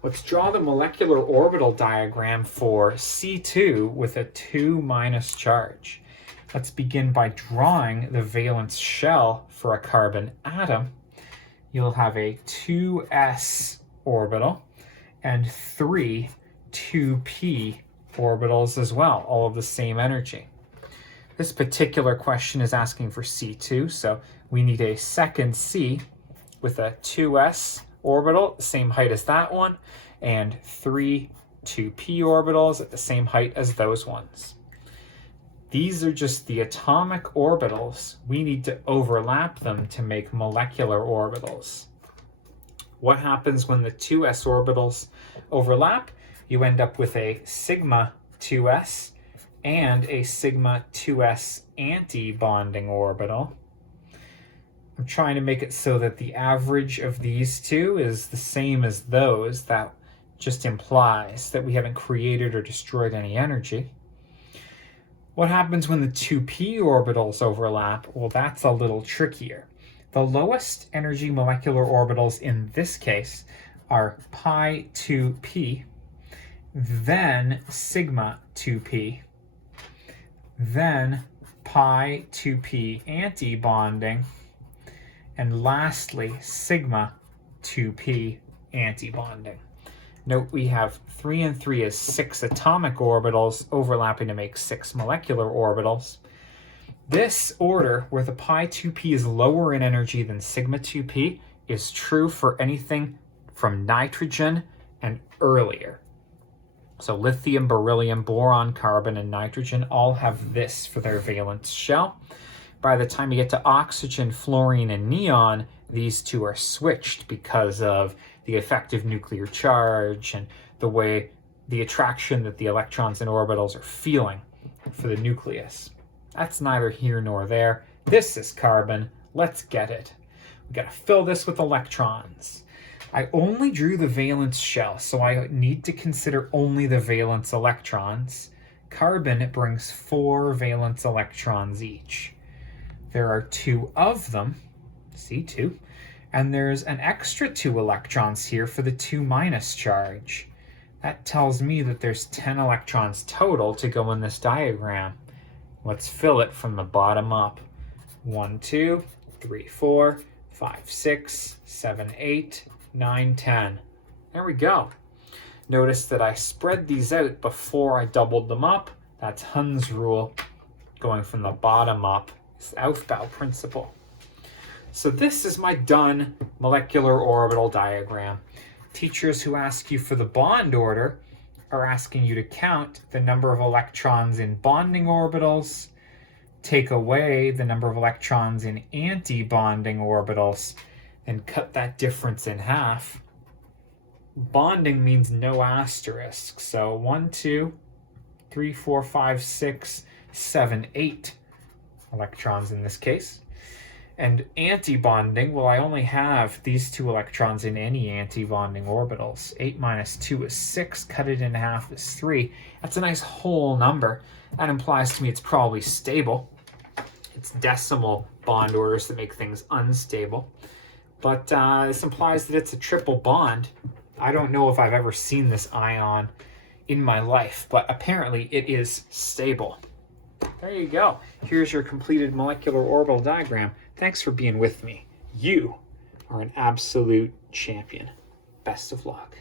Let's draw the molecular orbital diagram for C2 with a 2- charge. Let's begin by drawing the valence shell for a carbon atom. You'll have a 2s orbital and 3 2p orbitals as well, all of the same energy. This particular question is asking for C2, so we need a second C with a 2s orbital, the same height as that one, and 3 2p orbitals at the same height as those ones. These are just the atomic orbitals. We need to overlap them to make molecular orbitals. What happens when the 2s orbitals overlap? You end up with a sigma 2s and a sigma 2s anti-bonding orbital. I'm trying to make it so that the average of these two is the same as those. That just implies that we haven't created or destroyed any energy. What happens when the 2p orbitals overlap? Well, that's a little trickier. The lowest energy molecular orbitals in this case are pi 2p, then sigma 2p, then pi 2p anti-bonding, and lastly sigma 2p anti-bonding. Note we have 3 and 3 as 6 atomic orbitals overlapping to make 6 molecular orbitals. This order, where the pi 2p is lower in energy than sigma 2p, is true for anything from nitrogen and earlier. So lithium, beryllium, boron, carbon, and nitrogen all have this for their valence shell. By the time you get to oxygen, fluorine, and neon, these two are switched because of the effective nuclear charge and the way the attraction that the electrons and orbitals are feeling for the nucleus. That's neither here nor there. This is carbon. Let's get it. We gotta fill this with electrons. I only drew the valence shell, so I need to consider only the valence electrons. Carbon brings 4 valence electrons each. There are 2 of them, C2, and there's an extra 2 electrons here for the 2- charge. That tells me that there's 10 electrons total to go in this diagram. Let's fill it from the bottom up. 1, 2, 3, 4, 5, 6, 7, 8, 9, 10. There we go. Notice that I spread these out before I doubled them up. That's Hund's rule, going from the bottom up. It's the Aufbau principle. So this is my done molecular orbital diagram. Teachers who ask you for the bond order are asking you to count the number of electrons in bonding orbitals, take away the number of electrons in anti-bonding orbitals, and cut that difference in half. Bonding means no asterisk. So 1, 2, 3, 4, 5, 6, 7, 8 electrons in this case. And anti-bonding, well, I only have these 2 electrons in any anti-bonding orbitals. 8 minus 2 is 6, cut it in half is 3. That's a nice whole number. That implies to me it's probably stable. It's decimal bond orders that make things unstable. But this implies that it's a triple bond. I don't know if I've ever seen this ion in my life, but apparently it is stable. There you go. Here's your completed molecular orbital diagram. Thanks for being with me. You are an absolute champion. Best of luck.